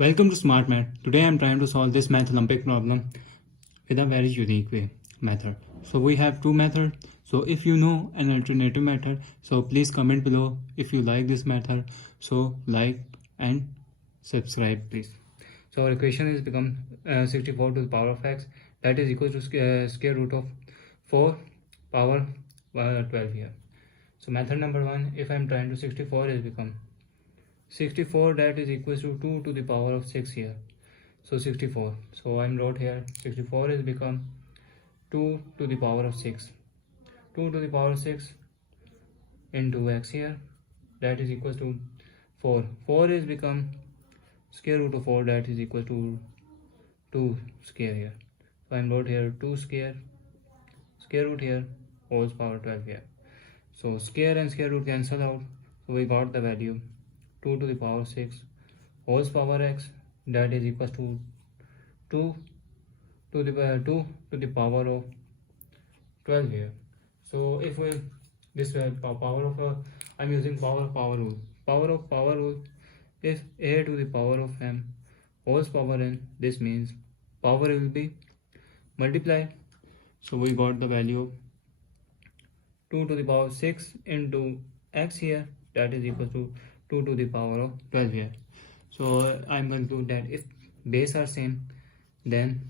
Welcome to Smart Math. Today I am trying to solve this math Olympic problem with a very unique method. So we have two methods. So if you know an alternative method, so please comment below if you like this method. So like and subscribe please. So our equation is become 64 to the power of x, that is equal to square root of 4 power 12 here. So method number 1, if I am trying to 64 is become 64, that is equals to 2 to the power of 6 here. So 64, so I'm wrote here 64 is become 2 to the power of 6, 2 to the power of 6 into x here, that is equals to 4. 4 is become square root of 4, that is equal to 2 square here. So I'm wrote here 2 square root here whole power 12 here. So square and square root cancel out, so we got the value 2 to the power 6 whole power x, that is equals to 2 to the power of 12 here. So if we this power of I'm using power rule. Power rule, if a to the power of m whole power n, this means power will be multiplied. So we got the value of 2 to the power 6 into x here, that is equal to 2 to the power of 12 here. So I'm going to do that if base are same, then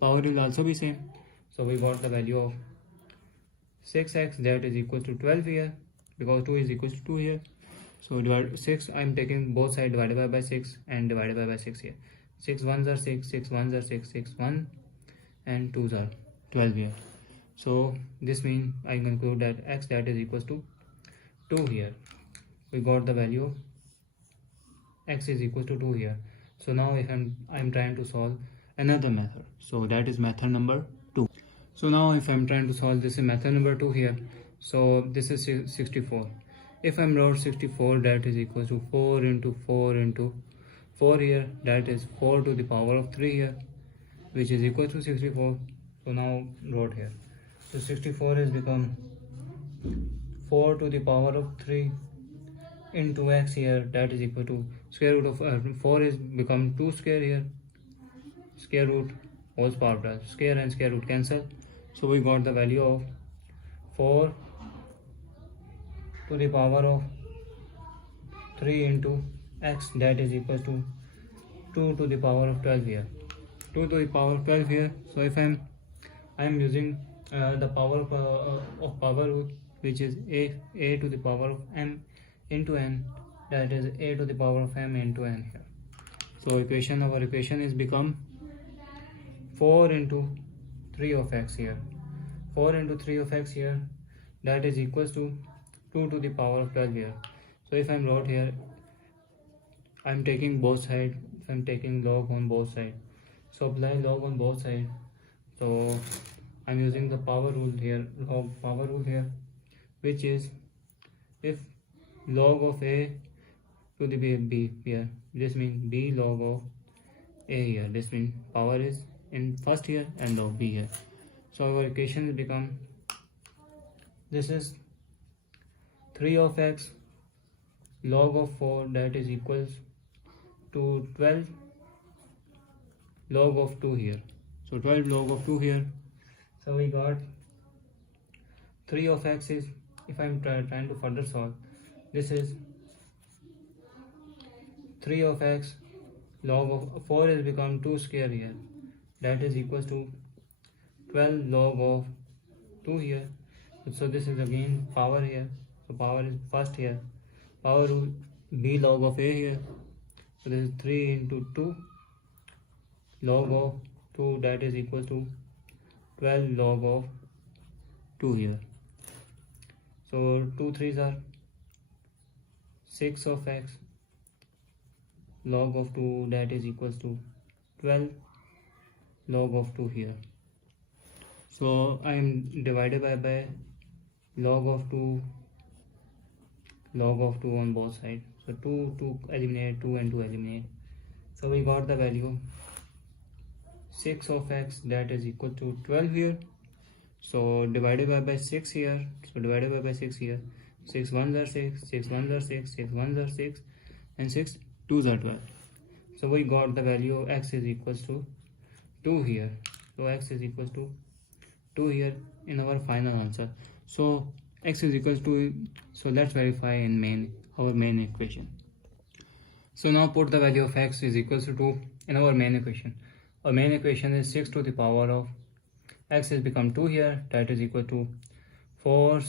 power will also be same. So we got the value of 6x, that is equal to 12 here, because 2 is equal to 2 here. So divide 6, I'm taking both sides divided by 6 and divided by 6 here. 6 1s are 6, 6 1s are 6, 6 1 and 2s are 12 here. So this means I conclude that x, that is equals to 2 here. We got the value of x is equal to 2 here. So now if I'm trying to solve another method, so that is method number 2. So now if I'm trying to solve this is method number 2 here. So this is 64. If I'm wrote 64, that is equal to 4 into 4 into 4 here, that is 4 to the power of 3 here, which is equal to 64. So now wrote here, so 64 is become 4 to the power of 3 into x here, that is equal to square root of 4 is become 2 square here, square root whole power 12, square and square root cancel. So we got the value of 4 to the power of 3 into x, that is equal to 2 to the power of 12 here, 2 to the power of 12 here. So if I'm using the power of power rule, which is a to the power of m into n, that is a to the power of m into n here. So our equation is become 4 into 3 of x here, 4 into 3 of x here, that is equals to 2 to the power of 12 here. So if I'm wrote here, I'm taking both sides, I'm taking log on both sides, so apply log on both sides. So I'm using the power rule here, power rule here, which is if log of a to the b here, this means b log of a here, this means power is in first here and log b here. So our equation will become, this is 3 of x log of 4, that is equals to 12 log of 2 here. So 12 log of 2 here. So we got 3 of x is, if I'm trying to further solve, this is 3 of x log of 4 is become 2 square here, that is equals to 12 log of 2 here. So this is again power here, so power is first here, power rule b log of a here. So this is 3 into 2 log of 2, that is equal to 12 log of 2 here. So 2 3s are 6 of x log of 2, that is equals to 12 log of 2 here. So I am divided by log of 2 on both sides. So 2 eliminate, 2 and 2 eliminate. So we got the value 6 of x, that is equal to 12 here. So divided by 6 here, so divided by 6 here, 6 1s are 6, 6 1s are 6, 6 1s are 6 and 6 2s are 12. So we got the value of x is equals to 2 here. So x is equals to 2 here in our final answer. So x is equals to, so let's verify in our main equation. So now put the value of x is equals to 2 in our main equation. Our main equation is 6 to the power of x has become 2 here, that is equal to 4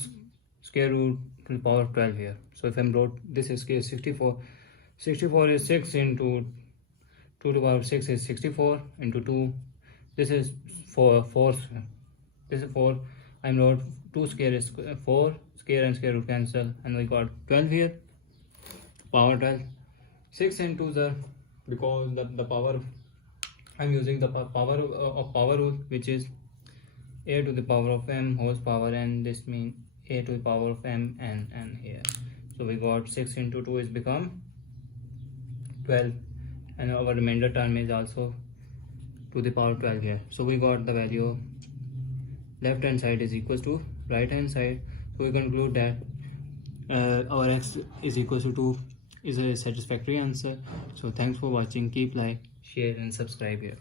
square root to the power of 12 here. So if I wrote this is 64, 64 is 6 into 2 to the power of 6 is 64 into 2, this is 4, this is 4, I wrote 2 square is 4, square and square root cancel, and we got 12 here, power 12, 6 into the, because the power, I'm using the power of power rule, which is a to the power of m whole power n, this means a to the power of m and n here. So we got 6 into 2 is become 12, and our remainder term is also to the power 12 here. So we got the value of left hand side is equals to right hand side. So we conclude that our x is equals to 2 is a satisfactory answer. So thanks for watching. Keep like, share and subscribe here.